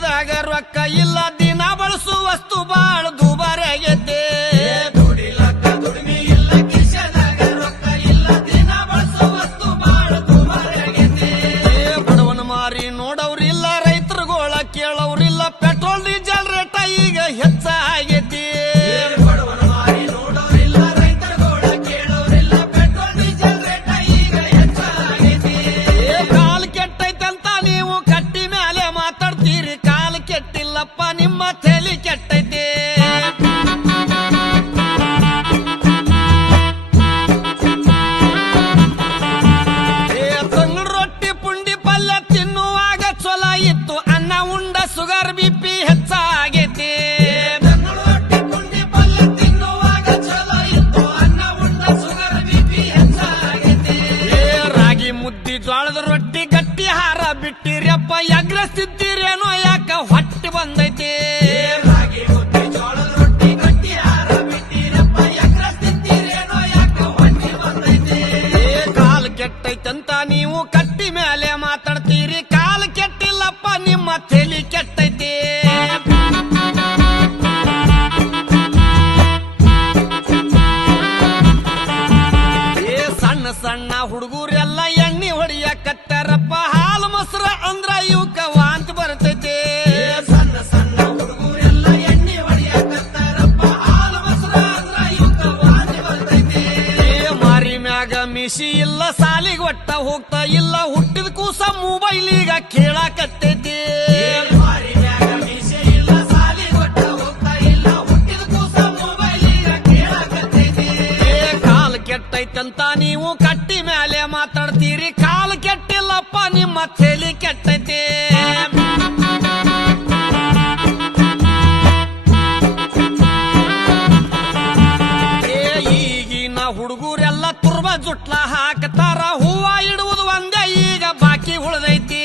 ಕಿಶದಾಗ ರೊಕ್ಕ ಇಲ್ಲ ದಿನ ಬಳಸು ವಸ್ತು ಬಾಳ ದುಬಾರಿ ಆಗೈತೆ ದುಡಿಲಕ್ಕ ದುಡಿಮೆ ಇಲ್ಲ ಕಿಶದಾಗ ರೊಕ್ಕ ಇಲ್ಲ ದಿನ ಬಳಸೋ ವಸ್ತು ಬಾಳ ದುಬಾರಿ ಆಗೈತಿ ಬಡವನ ಮಾರಿ ನೋಡವ್ರಿಲ್ಲ ರೈತರುಗೋಳ ಕೇಳವ್ರಿಲ್ಲ ಪೆಟ್ರೋಲ್ ಡೀಸೆಲ್ ರೇಟ ಈಗ ಹೆಚ್ಚ ಆಗೈತಿ ಬಡವನ ಮಾರಿ ನೋಡೋರಿಲ್ಲ ರೈತರುಗೋಳ ಕೇಳೋರಿಲ್ಲ ಪೆಟ್ರೋಲ್ ಡೀಸೆಲ್ ರೇಟ ಈಗ ಹೆಚ್ಚಾಗೈತಿ ಕಾಲ್ ಕೆಟ್ಟೈತಂತ ನೀವು ಕಟ್ಟಿ ಮೇಲೆ ಮಾತಾಡ್ತೀರಿ ಕಾಲ್ ಕೆಟ್ಟಿಲ್ಲಪ್ಪ ನಿಮ್ಮ ತಲೆ ಕೆಟ್ಟೈತಿ ತಂಗಳು ರೊಟ್ಟಿ ಪುಂಡಿ ಪಲ್ಯ ತಿನ್ನುವಾಗ ಚೊಲ ಇತ್ತು ಅನ್ನ ಉಂಡ ಸುಗರ್ ಬಿಪಿ ಹೆಚ್ಚಾಗೈತಿ ರೊಟ್ಟಿ ಪುಂಡಿ ಪಲ್ಯ ತಿನ್ನುವಾಗ ಚಲೋ ಇತ್ತು ಅನ್ನ ಉಂಡ ಸುಗರ್ ಬಿಪಿ ಹೆಚ್ಚಾಗೈತಿ ರಾಗಿ ಮುದ್ದಿ ಜೋಳದ ರೊಟ್ಟಿ ಗಟ್ಟಿ ಹಾರ ಬಿಟ್ಟಿರಪ್ಪ ಎಗ್ರಸ್ತಿದ್ದೀರೇನೋ ಯಾಕ ಹೊಟ್ಟೆ ಬಂದೈತಿ ರಾಗಿ ಮುದ್ದೆ ಜೋಳದ ರೊಟ್ಟಿ ಗಟ್ಟಿ ಆಹಾರ ಬಿಟ್ಟಿರಪ್ಪ ಎಗ್ರಸ್ತಿದ್ದೀರೇನೋ ಯಾಕ ಹೊಟ್ಟೆ ಬಂದೈತಿ ಕಾಲ್ ಕೆಟ್ಟೈತಂತ ನೀವು ಕಟ್ಟಿ ಮೇಲೆ ಮಾತಾಡ್ತೀರಿ ಕಾಲ್ ಕೆಟ್ಟಿಲ್ಲಪ್ಪ ನಿಮ್ಮ ತಲೆ ಕೆಟ್ಟೈತಿ ಸಣ್ಣ ಸಣ್ಣ ಹುಡುಗರೆಲ್ಲ ಎಣ್ಣೆ ಹೊಡಿಯಕತ್ತಾರಪ್ಪ ಹಾಲು ಮೊಸರ ಅಂದ್ರ ಇವಕ್ಕ ವಾಂತಿ ಬರ್ತೈತಿ ಸಣ್ಣ ಸಣ್ಣ ಹುಡುಗರೆಲ್ಲ ಎಣ್ಣೆ ಹೊಡಿಯಕತ್ತಾರಪ್ಪ ಹಾಲು ಮೊಸರ ಅಂದ್ರ ಇವಕ್ಕ ವಾಂತಿ ಬರ್ತೈತಿ ಮಾರಿ ಮ್ಯಾಗ ಮಿಸಿ ಇಲ್ಲ ಸಾಲಿಗೆ ಒಟ್ಟ ಹೋಗ್ತಾ ಇಲ್ಲ ಹುಟ್ಟಿದ ಕೂಸ ಮೊಬೈಲ್ ಈಗ ಕೇಳಾಕತ್ತೈತಿ ಮಾರಿ ಮ್ಯಾಗ ಮೀಸೆ ಇಲ್ಲ ಸಾಲಿ ಕೊಟ್ಟ ಹೋಗ್ತಾ ಇಲ್ಲ ಹುಟ್ಟಿದ ಕೂಸ ಮೊಬೈಲ್ ಈಗ ಕೇಳಾಕತ್ತೈತಿ ಕಾಲ್ ಕೆಟ್ಟೈತಂತ ನೀವು ಕಟ್ಟಿ ಮೇಲೆ ಮಾತಾಡ್ತೀರಿ ಕಾಲ್ ಕೆಟ್ಟಿಲ್ಲಪ್ಪ ನಿಮ್ಮ ತಲೆ ಕೆಟ್ಟೈತಿ ಈಗಿನ ಹುಡುಗರೆಲ್ಲ ತುರ್ಬ ಜುಟ್ಲ ಹಾಕ್ತಾರ ಹೂವ ಇಡುವುದು ಒಂದೇ ಈಗ ಬಾಕಿ ಉಳ್ದೈತಿ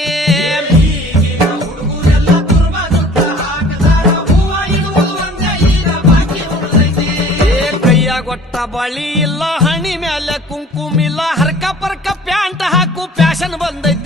ಈಗಿನ ಹುಡುಗರೆಲ್ಲ ತುರ್ಬ ಜುಟ್ಟ ಹಾಕತಾರ ಹೂವ ಇಡುವುದು ಒಂದೇ ಈಗ ಬಾಕಿ ಉಳಿದೈತಿ ಕೈಯಾಗ ಒಟ್ಟ ಬಳಿ ಇಲ್ಲ ಹಣಿ ಮೇಲೆ ಕುಂಕುಮ ಇಲ್ಲ ಹರ್ಕ ಪರ್ಕ ಪ್ಯಾಂಟ್ ಹಾಕು ಫ್ಯಾಷನ್ ಬಂದೈತಿ